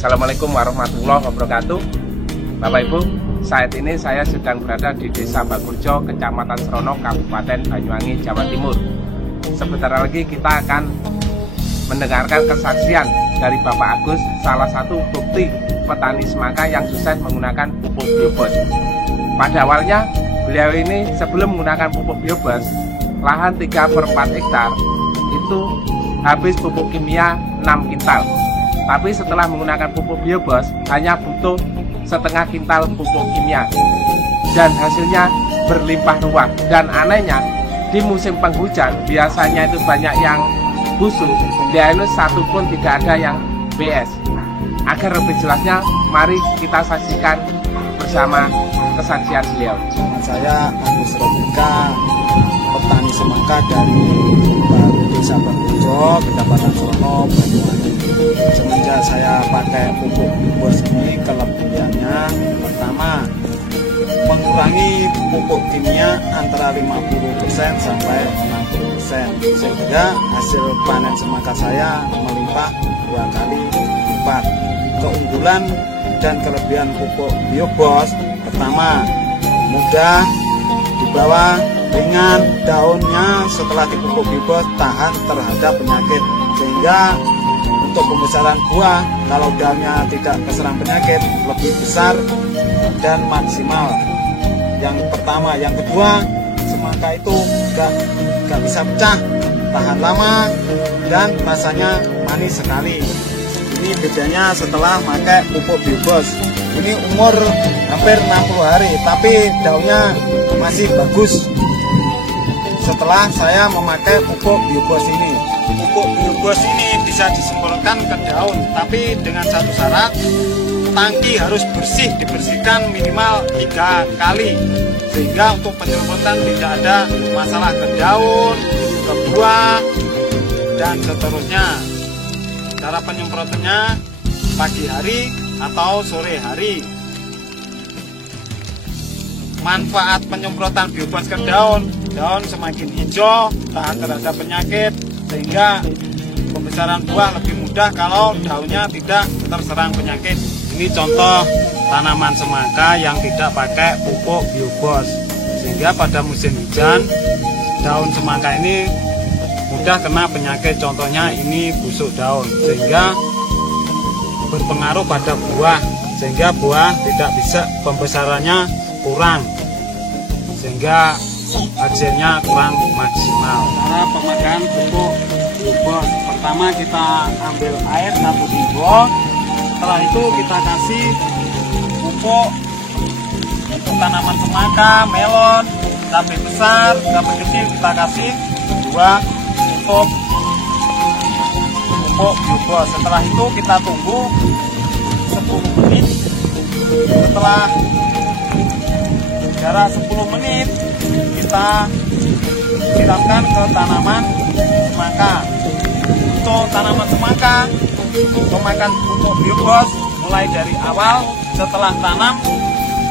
Assalamualaikum warahmatullahi wabarakatuh. Bapak Ibu, saat ini saya sedang berada di Desa Bagurjo, Kecamatan Serono, Kabupaten Banyuwangi, Jawa Timur. Sebentar lagi kita akan mendengarkan kesaksian dari Bapak Agus, salah satu bukti petani semangka yang sukses menggunakan pupuk biobos. Pada awalnya, beliau ini sebelum menggunakan pupuk biobos, lahan 3/4 hektar itu habis pupuk kimia 6 kintal. Tapi setelah menggunakan pupuk biobos, hanya butuh setengah kintal pupuk kimia. Dan hasilnya berlimpah ruah. Dan anehnya, di musim penghujan, biasanya itu banyak yang busuk. Dia ini satu pun tidak ada yang BS. Agar lebih jelasnya, mari kita saksikan bersama kesaksian beliau. Saya Agus Robika, petani semangka dari Desa Bagurjo, Kecamatan Serono, Banyuwangi. Semenjak saya pakai pupuk biobos ini, kelebihannya pertama, mengurangi pupuk kimia antara 50% sampai 60%, sehingga hasil panen semangka saya melimpah 2 kali lipat. Keunggulan dan kelebihan pupuk biobos, pertama, mudah dibawa, ringan, daunnya setelah dipupuk biobos tahan terhadap penyakit, sehingga untuk pembesaran buah, kalau daunnya tidak keserang penyakit, lebih besar dan maksimal. Yang pertama, yang kedua, semangka itu gak bisa pecah, tahan lama, dan rasanya manis sekali. Ini bedanya setelah pakai pupuk biobos. Ini umur hampir 60 hari, tapi daunnya masih bagus setelah saya memakai pupuk biobos ini. Pupuk biobos ini bisa disemprotkan ke daun, tapi dengan satu syarat, tangki harus bersih, dibersihkan minimal 3 kali, sehingga untuk penyemprotan tidak ada masalah ke daun, ke buah, dan seterusnya. Cara penyemprotannya pagi hari atau sore hari. Manfaat penyemprotan biobos ke daun, daun semakin hijau, tahan terhadap penyakit, sehingga pembesaran buah lebih mudah kalau daunnya tidak terserang penyakit. Ini contoh tanaman semangka yang tidak pakai pupuk biobos, sehingga pada musim hujan daun semangka ini mudah kena penyakit. Contohnya ini busuk daun, sehingga berpengaruh pada buah, sehingga buah tidak bisa, pembesarannya kurang, sehingga hasilnya kurang maksimal. Cara pemakaian pupuk biobos, pertama kita ambil air 1 sendok. Setelah itu kita kasih pupuk untuk tanaman semangka, melon, cabai besar, cabai kecil, kita kasih 2 cukup pupuk biobos. Setelah itu kita tunggu 10 menit. Setelah jarak 10 menit kita siramkan ke tanaman semangka. Untuk tanaman semangka, memakan pupuk biobos mulai dari awal setelah tanam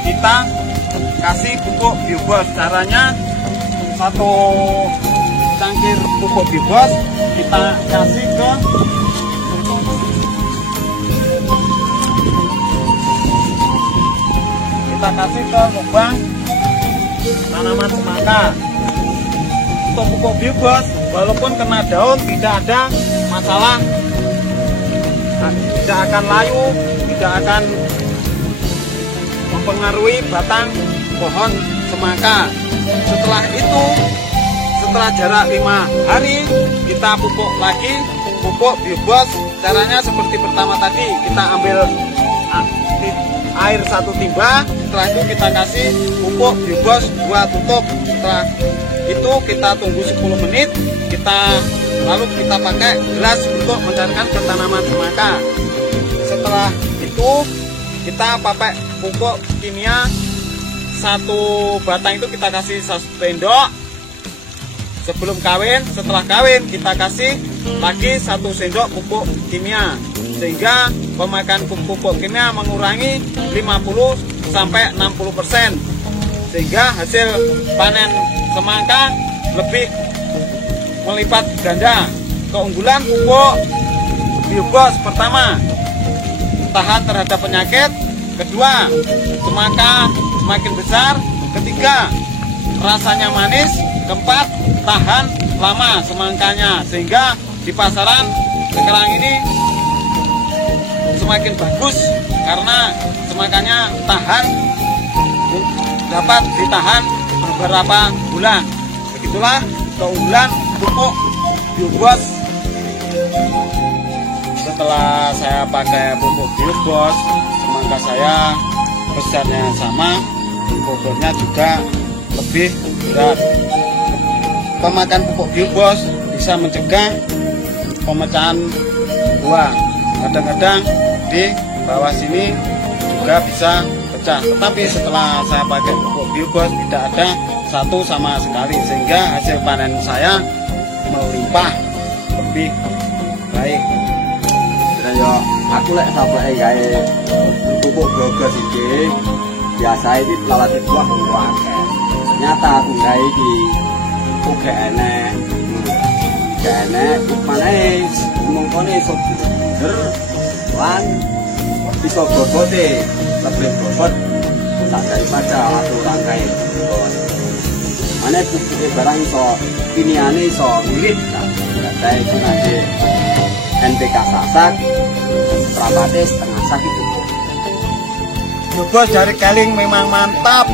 kita kasih pupuk biobos. Caranya, 1 cangkir pupuk biobos kita kasih ke lubang tanaman semangka. Untuk pupuk biobos, walaupun kena daun tidak ada masalah, tidak akan layu, tidak akan mempengaruhi batang pohon semangka. Setelah itu, setelah jarak 5 hari, kita pupuk lagi pupuk biobos. Caranya seperti pertama tadi, kita ambil air 1 timba. Setelah itu kita kasih pupuk biobos 2 tutup. Setelah itu kita tunggu 10 menit, lalu kita pakai gelas untuk mencairkan ke tanaman semangka. Setelah itu kita pakai pupuk kimia 1 batang itu kita kasih 1 sendok sebelum kawin. Setelah kawin kita kasih lagi 1 sendok pupuk kimia, sehingga pemakaian pupuk kimia mengurangi 50-60%, sehingga hasil panen semangka lebih melipat ganda. Keunggulan pupuk biobos, pertama, tahan terhadap penyakit. Kedua, semangka semakin besar. Ketiga, rasanya manis. Keempat, tahan lama semangkanya, sehingga di pasaran sekarang ini semakin bagus karena semangkanya tahan, dapat ditahan beberapa bulan. Begitulah keunggulan pupuk Biobos. Setelah saya pakai pupuk Biobos, semangka saya besarnya sama, bobotnya juga lebih berat. Pemakaian pupuk Biobos bisa mencegah pemecahan buah. Kadang-kadang di bawah sini juga bisa pecah. Tetapi setelah saya pakai pupuk Biobos tidak ada satu sama sekali, sehingga hasil panen saya melimpah lebih baik. Yo, aku lek sampai gawe pupuk Biobos iki biasa iki lawate buah akeh. Ternyata aku gawe iki uga enek. Enek maneh mongkone iso bener lan iso bobote lebih bobot tak daripada aturan kae. Maneh pupuke barang iso piniane iso mirip ta. Dadi iku nanti NPK sasak perapate setengah sak itu. Biobos dari Keling memang mantap.